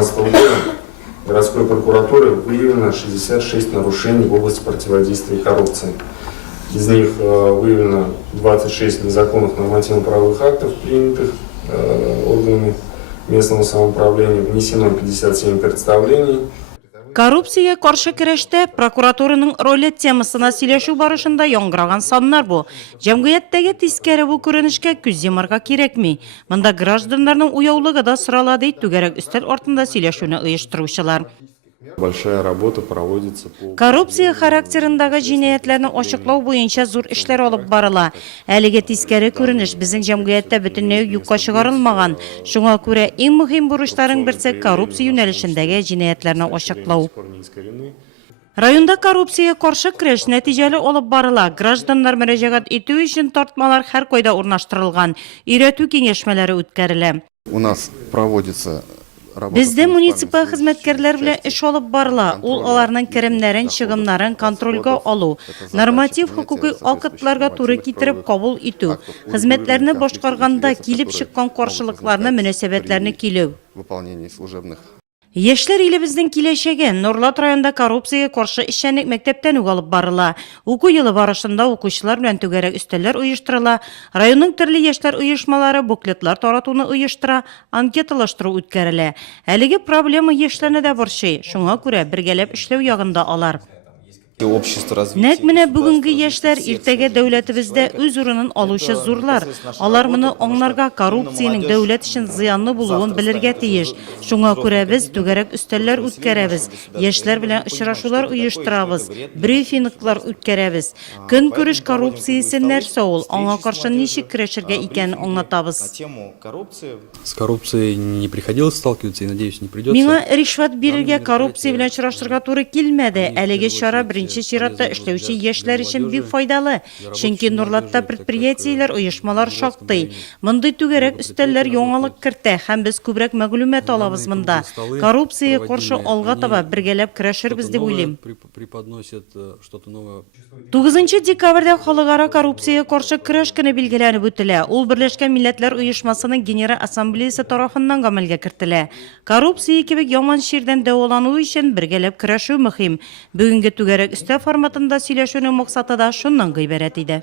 2017 года городской прокуратурой выявлено 66 нарушений в области противодействия коррупции. Из них выявлено 26 незаконных нормативно-правовых актов, принятых органами местного самоуправления, внесено 57 представлений. Коррупцияга каршы көрәштә прокуратураның роле темасына сөйләшү барышында яңгыраган саннар бу. Җәмгыятьтәге тискәре бу күренешкә күз йомарга кирәкми. Монда гражданнарның уяулыгы да сырала ди түгәрәк өстәл артында сөйләшүне оештыручылар. Большая работа проводится по... Коррупция характерындагы җинаятьләрне ачыклау буенча зур эшләр алып барыла. Әлеге тискәре күренеш безнең җәмгыятьтә бөтенләй юкка чыгарылмаган. Шуңа күрә иң мөһим бурычларның берсе коррупция юнәлешендәге җинаятьләрне ачыклау. Районда коррупция каршы көрәш нәтиҗәле алып барыла. Гражданнар мөрәҗәгать итү өчен тартмалар һәр кайда урнаштырылган. Өйрәтү киңәшмәләре үткәрелә. У нас проводится Бездә муниципаль хезмәткәрләр белән эш алып барыла. Ул аларның керемнәрен, чыгымнарын контрольгә алу, норматив хокукый актларга туры китереп кабул итү, хезмәтләрне башкарганда килеп чыккан каршылыкларны, мөнәсәбәтләрне килү. выполнение служебных. Яшьләр илебезнең киләчәге Нурлат районында коррупциягә каршы эшчәнлек мәктәптән үк алып барыла. Уку елы барышында укучылар белән түгәрәк өстәлләр оештырыла. Районның төрле яшьләр оешмалары буклетлар таратуны оештыра, анкеталаштыру үткәрелә. Әлеге проблема яшьләрне дә борчый. Шуңа күрә бергәләп эшләү ягында алар. Нәкъ менә бүгенге яшьләр иртәгә дәүләтебездә үз урынын алучы зурлар. Алар моны аңларга, коррупциянең дәүләт өчен зыянлы булуын белергә тиеш. Шуңа күрә без түгәрәк өстәлләр үткәрәбез, яшьләр белән очрашулар оештырабыз, брифинглар үткәрәбез. Көнкүреш коррупциясе нәрсә ул? Аңа каршы ничек көрәшергә икәнен аңлатабыз. С коррупцией не приходилось сталкиваться и, надеюсь, не придется. Миңа ришват бирергә, коррупция белән очраштырырга туры килмәде. Әлеге чара беренче чиратта эшләүче яшьләр өчен бик файдалы. Чөнки Нурлатта предприятиеләр, оешмалар шактый. Мондый түгәрәк өстәлләр яңалык кертә һәм без күбрәк мәгълүмат алабыз монда. Коррупциягә каршы алга таба бергәләп көрәшербез дип уйлыйм. Преподносят что-то новое. 9 декабрьдә халыкара коррупциягә каршы көрәш көне билгеләнеп үтелә. Ул Берләшкән Милләтләр оешмасының Генераль Ассамблеясе тарафыннан гамәлгә кертелә. Коррупция кебек яман чирдән дәвалану өчен бергәләп көрәшү мөһим. Бүгенге түгәрәк өстәл форматында сөйләшүнең максаты да шуннан гыйбарәт иде.